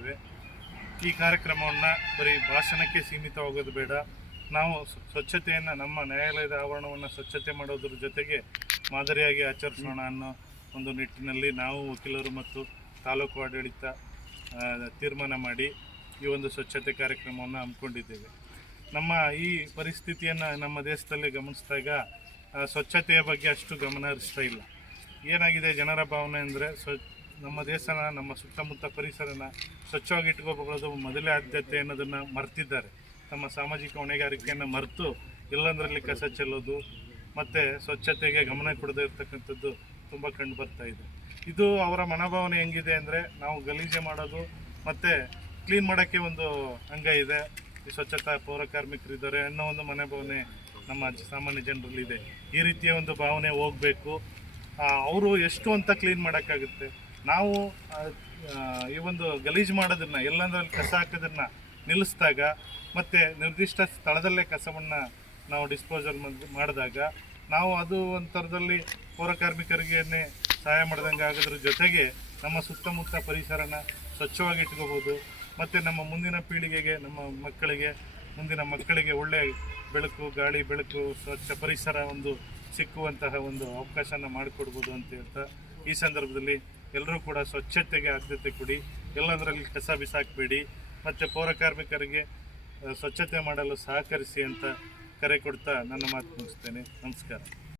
ಇದ್ದೇವೆ ಈ ಕಾರ್ಯಕ್ರಮವನ್ನು ಬರೀ ಭಾಷಣಕ್ಕೆ ಸೀಮಿತವಾಗೋದು ಬೇಡ. ನಾವು ಸ್ವಚ್ಛತೆಯನ್ನು, ನಮ್ಮ ನ್ಯಾಯಾಲಯದ ಆವರಣವನ್ನು ಸ್ವಚ್ಛತೆ ಮಾಡೋದ್ರ ಜೊತೆಗೆ ಮಾದರಿಯಾಗಿ ಆಚರಿಸೋಣ ಅನ್ನೋ ಒಂದು ನಿಟ್ಟಿನಲ್ಲಿ ನಾವು ವಕೀಲರು ಮತ್ತು ತಾಲೂಕು ಆಡಳಿತ ತೀರ್ಮಾನ ಮಾಡಿ ಈ ಒಂದು ಸ್ವಚ್ಛತೆ ಕಾರ್ಯಕ್ರಮವನ್ನು ಹಮ್ಮಿಕೊಂಡಿದ್ದೇವೆ. ನಮ್ಮ ಈ ಪರಿಸ್ಥಿತಿಯನ್ನು ನಮ್ಮ ದೇಶದಲ್ಲಿ ಗಮನಿಸಿದಾಗ ಸ್ವಚ್ಛತೆಯ ಬಗ್ಗೆ ಅಷ್ಟು ಗಮನ ಹರಿಸ್ತಾ ಇಲ್ಲ. ಏನಾಗಿದೆ ಜನರ ಭಾವನೆ ಅಂದರೆ ಸ್ವ ನಮ್ಮ ದೇಶನ ನಮ್ಮ ಸುತ್ತಮುತ್ತ ಪರಿಸರನ ಸ್ವಚ್ಛವಾಗಿ ಇಟ್ಕೋಬೇಕು ಮೊದಲೇ ಆದ್ಯತೆ ಅನ್ನೋದನ್ನು ಮರ್ತಿದ್ದಾರೆ. ತಮ್ಮ ಸಾಮಾಜಿಕ ಹೊಣೆಗಾರಿಕೆಯನ್ನು ಮರೆತು ಎಲ್ಲಂದರಲ್ಲಿ ಕಸ ಚೆಲ್ಲೋದು ಮತ್ತು ಸ್ವಚ್ಛತೆಗೆ ಗಮನ ಕೊಡದೇ ಇರತಕ್ಕಂಥದ್ದು ತುಂಬ ಕಂಡು ಬರ್ತಾ ಇದೆ. ಇದು ಅವರ ಮನೋಭಾವನೆ ಹೆಂಗಿದೆ ಅಂದರೆ ನಾವು ಗಲೀಜೆ ಮಾಡೋದು ಮತ್ತು ಕ್ಲೀನ್ ಮಾಡೋಕ್ಕೆ ಒಂದು ಅಂಗ ಇದೆ. ಈ ಸ್ವಚ್ಛತಾ ಪೌರ ಕಾರ್ಮಿಕರಿದ್ದಾರೆ ಅನ್ನೋ ಒಂದು ಮನೋಭಾವನೆ ನಮ್ಮ ಸಾಮಾನ್ಯ ಜನರಲ್ಲಿ ಇದೆ. ಈ ರೀತಿಯ ಒಂದು ಭಾವನೆ ಹೋಗಬೇಕು. ಅವರು ಎಷ್ಟು ಅಂತ ಕ್ಲೀನ್ ಮಾಡೋಕ್ಕಾಗುತ್ತೆ? ನಾವು ಈ ಒಂದು ಗಲೀಜು ಮಾಡೋದನ್ನ, ಎಲ್ಲಂದ್ರಲ್ಲಿ ಕಸ ಹಾಕೋದನ್ನ ನಿಲ್ಲಿಸಿದಾಗ ಮತ್ತು ನಿರ್ದಿಷ್ಟ ಸ್ಥಳದಲ್ಲೇ ಕಸವನ್ನು ನಾವು ಡಿಸ್ಪೋಸಲ್ ಮಾಡಿದಾಗ ನಾವು ಅದು ಒಂಥರದಲ್ಲಿ ಥರದಲ್ಲಿ ಪೌರ ಕಾರ್ಮಿಕರಿಗೆ ಸಹಾಯ ಮಾಡ್ದಂಗೆ ಆಗೋದ್ರ ಜೊತೆಗೆ ನಮ್ಮ ಸುತ್ತಮುತ್ತ ಪರಿಸರನ ಸ್ವಚ್ಛವಾಗಿ ಇಟ್ಕೋಬೋದು. ಮತ್ತು ನಮ್ಮ ಮುಂದಿನ ಪೀಳಿಗೆಗೆ, ನಮ್ಮ ಮಕ್ಕಳಿಗೆ, ಮುಂದಿನ ಮಕ್ಕಳಿಗೆ ಒಳ್ಳೆಯ ಬೆಳಕು, ಗಾಳಿ, ಬೆಳಕು, ಸ್ವಚ್ಛ ಪರಿಸರ ಒಂದು ಸಿಕ್ಕುವಂತಹ ಒಂದು ಅವಕಾಶನ ಮಾಡಿಕೊಡ್ಬೋದು ಅಂತ ಹೇಳ್ತಾ ಈ ಸಂದರ್ಭದಲ್ಲಿ ಎಲ್ಲರೂ ಕೂಡ ಸ್ವಚ್ಛತೆಗೆ ಆದ್ಯತೆ ಕೊಡಿ. ಎಲ್ಲದರಲ್ಲಿ ಕಸ ಬಿಸಾಕಬೇಡಿ. ಮತ್ತು ಪೌರಕಾರ್ಮಿಕರಿಗೆ ಸ್ವಚ್ಛತೆ ಮಾಡಲು ಸಹಕರಿಸಿ ಅಂತ ಕರೆ ಕೊಡ್ತಾ ನನ್ನ ಮಾತು ಮುಗಿಸ್ತೇನೆ. ನಮಸ್ಕಾರ.